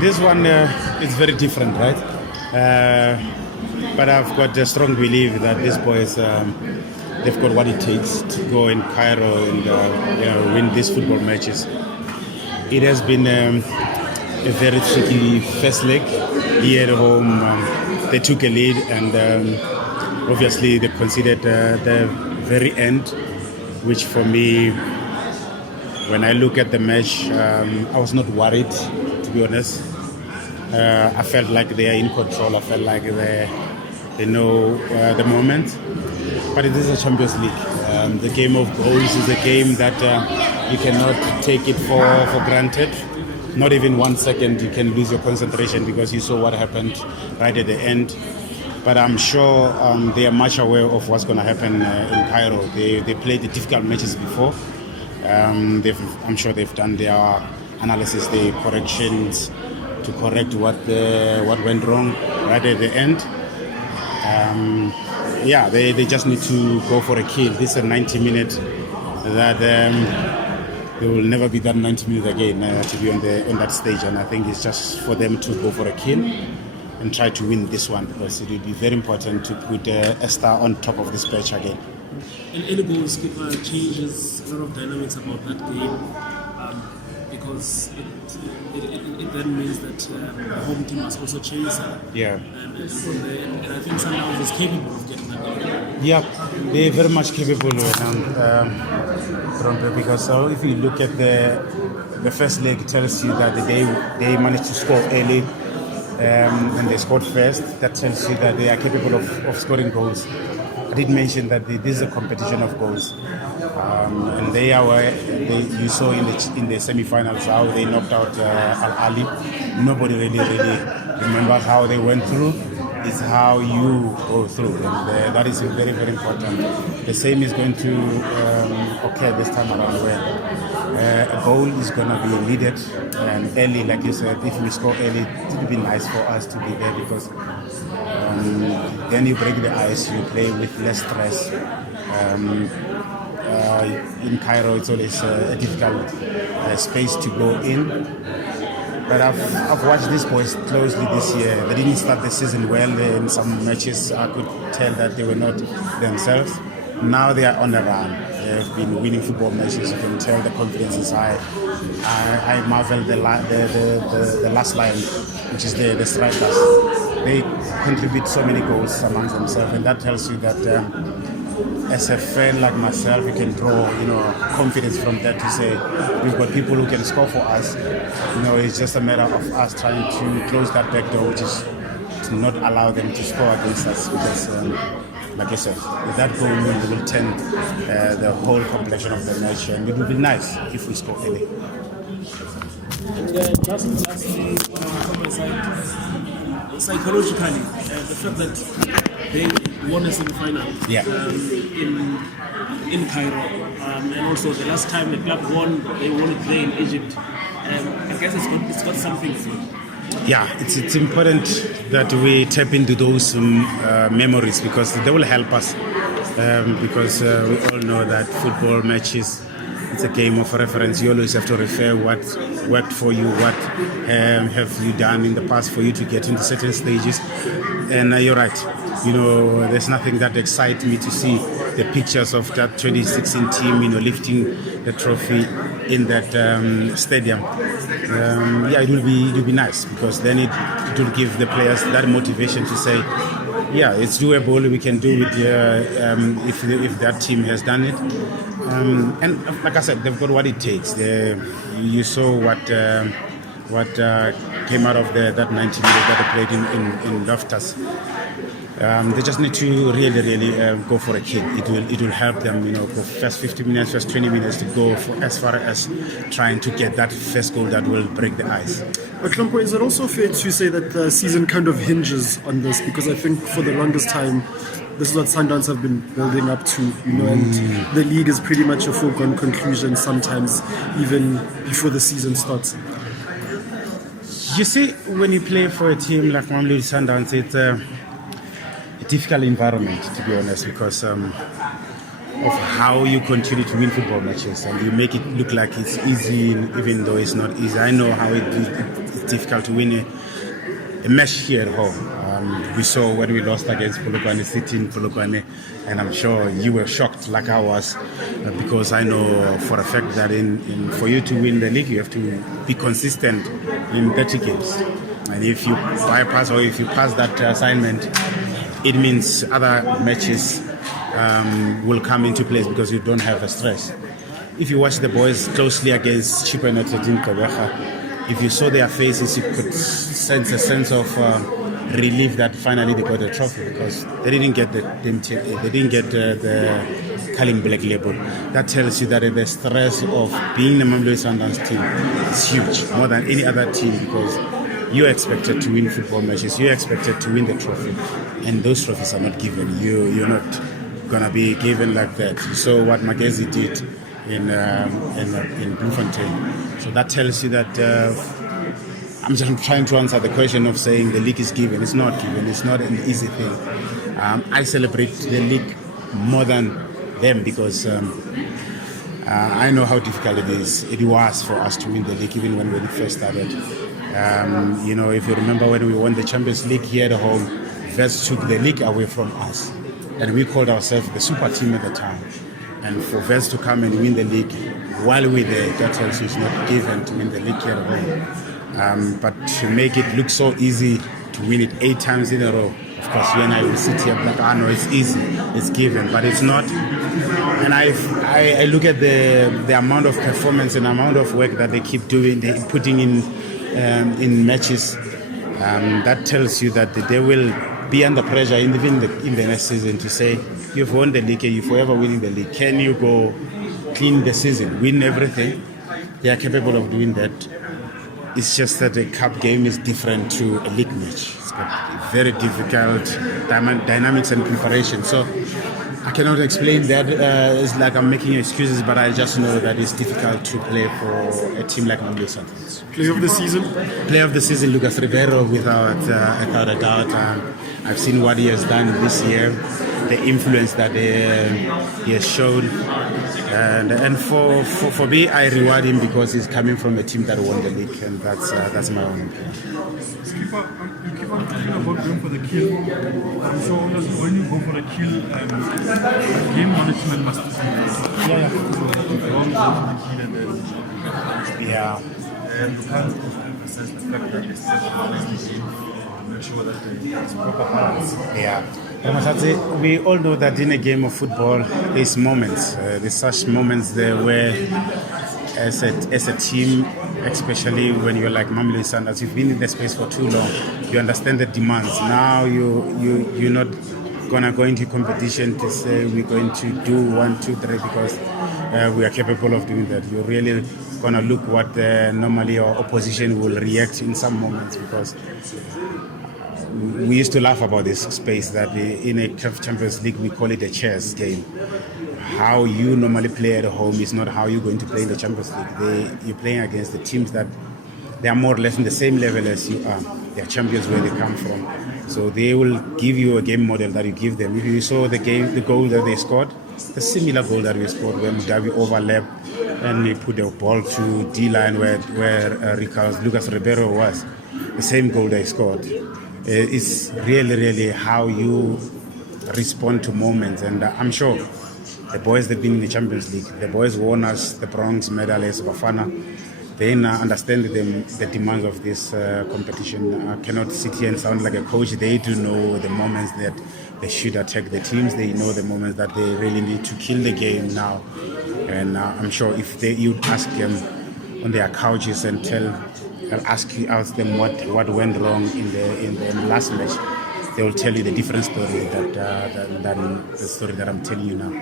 This one is very different, right? But I've got a strong belief that these boys, they've got what it takes to go in Cairo and win these football matches. It has been a very tricky first leg here at home. They took a lead and obviously they conceded the very end, which for me, when I look at the match, I was not worried, to be honest. I felt like they are in control. I felt like they know the moment. But it is a Champions League. The game of goals is a game that you cannot take it for granted. Not even 1 second you can lose your concentration because you saw what happened right at the end. But I'm sure they are much aware of what's going to happen in Cairo. They played the difficult matches before. I'm sure they've done their analysis, their corrections to correct what went wrong right at the end. They just need to go for a kill. This is a 90 minutes that there will never be that 90 minutes again to be on that stage. And I think it's just for them to go for a kill and try to win this one, because it will be very important to put a star on top of this pitch again. And any goal skipper changes a lot of dynamics about that game, because it then means that the home team must also chase. Yeah. And I think Sundowns is capable of getting that goal. Yeah, they're very much capable because if you look at the first leg, it tells you that they managed to score early. And they scored first. That tells you that they are capable of scoring goals. I did mention that this is a competition of goals, and they are where you saw in the semi-finals how they knocked out Al Ali. Nobody really remembers how they went through. It's how you go through, and that is very, very important. The same is going to occur this time around, where a goal is going to be needed and early, like you said. If we score early, it would be nice for us to be there, because then you break the ice, you play with less stress. In Cairo, it's always a difficult space to go in. But I've watched these boys closely this year. They didn't start the season well. In some matches, I could tell that they were not themselves. Now they are on a run. They've been winning football matches. You can tell the confidence is high. I marvel the last line, which is the strikers. They contribute so many goals amongst themselves, and that tells you that as a fan like myself, you can draw confidence from that to say we've got people who can score for us. It's just a matter of us trying to close that back door, which is to not allow them to score against us, because like I said, that goal will turn the whole complexion of the match, and it would be nice if we score early. And lastly, from my side, psychologically, the fact that they won a semi-final in Cairo, and also the last time the club won, they won it there in Egypt. I guess it's got something to do. Yeah, it's important that we tap into those memories, because they will help us. Because we all know that football matches, it's a game of reference. You always have to refer what worked for you, what have you done in the past for you to get into certain stages. And you're right. There's nothing that excites me to see the pictures of that 2016 team, lifting the trophy in that stadium. It will be nice, because then it will give the players that motivation to say, yeah, it's doable. We can do it if that team has done it. And like I said, they've got what it takes. You saw what came out of that 90 minutes that they played in Loftus. They just need to really go for a kick. It will help them, for first 50 minutes, first 20 minutes to go for as far as trying to get that first goal that will break the ice. But Hlompho, is it also fair to say that the season kind of hinges on this? Because I think for the longest time, this is what Sundowns have been building up to, and the league is pretty much a foregone conclusion sometimes, even before the season starts. You see, when you play for a team like Mamelodi Sundowns, it's a difficult environment, to be honest, because of how you continue to win football matches, and you make it look like it's easy, even though it's not easy. I know how it difficult to win a match here at home. We saw when we lost against Polokwane City in Polokwane, and I'm sure you were shocked like I was, because I know for a fact that for you to win the league, you have to be consistent in 30 games. And if you bypass or if you pass that assignment, it means other matches will come into place because you don't have a stress. If you watch the boys closely against Chippa United in Gqeberha, if you saw their faces, you could sense a sense of relief that finally they got a trophy, because they didn't get the Culling Black label. That tells you that the stress of being the Mamelodi Sundowns team is huge, more than any other team, because you're expected to win football matches, you're expected to win the trophy, and those trophies are not given. You're not gonna be given like that. You saw what Magezi did in Bloemfontein. So that tells you that I'm just trying to answer the question of saying the league is given. It's not given. It's not an easy thing. I celebrate the league more than them, because I know how difficult it was for us to win the league, even when we first started. If you remember when we won the Champions League here at home, Vets took the league away from us, and we called ourselves the super team at the time. And for Vets to come and win the league while we're there, that tells you it's not given to win the league here at home. But to make it look so easy to win it 8 times in a row, of course, you and I will sit here like, no, it's easy, it's given, but it's not. And I look at the amount of performance and amount of work that they keep doing, they putting in matches. That tells you that they will be under pressure in the next season to say, you've won the league, you're forever winning the league. Can you go clean the season, win everything? They are capable of doing that. It's just that the cup game is different to a league match. It's got very difficult dynamics and preparation. So I cannot explain that. It's like I'm making excuses, but I just know that it's difficult to play for a team like Mamelodi Sundowns. Player of the season? Player of the season, Lucas Ribeiro, without a doubt. I've seen what he has done this year, the influence that he has shown. And for me, I reward him because he's coming from a team that won the league, and that's my own opinion. You keep on talking about going for the kill. So when you go for a kill, game management must be Yeah. And you can't emphasize the fact that it's such a make sure that it's proper balance. Yeah. Mzansi, we all know that in a game of football, there's moments. There's such moments there where, as a team, especially when you're like Mamelodi Sundowns, you've been in the space for too long. You understand the demands. Now you're not gonna go into competition to say we're going to do 1, 2, 3 because we are capable of doing that. You're really gonna look what normally our opposition will react in some moments, because we used to laugh about this space that in a CAF Champions League we call it a chess game. How you normally play at home is not how you're going to play in the Champions League. You're playing against the teams that they are more or less in the same level as you are. They are champions where they come from. So they will give you a game model that you give them. If you saw the goal that they scored, the similar goal that we scored when Mugabe overlapped and he put the ball to D-line where Lucas Ribeiro was. The same goal they scored. It's really how you respond to moments, and I'm sure the boys that have been in the Champions League, the boys won us the bronze medal as Bafana, they understand the demands of this competition. I cannot sit here and sound like a coach. They do know the moments that they should attack the teams. They know the moments that they really need to kill the game now, and I'm sure if you'd ask them on their couches and ask them what went wrong in the last match, they will tell you the different story than the story that I'm telling you now.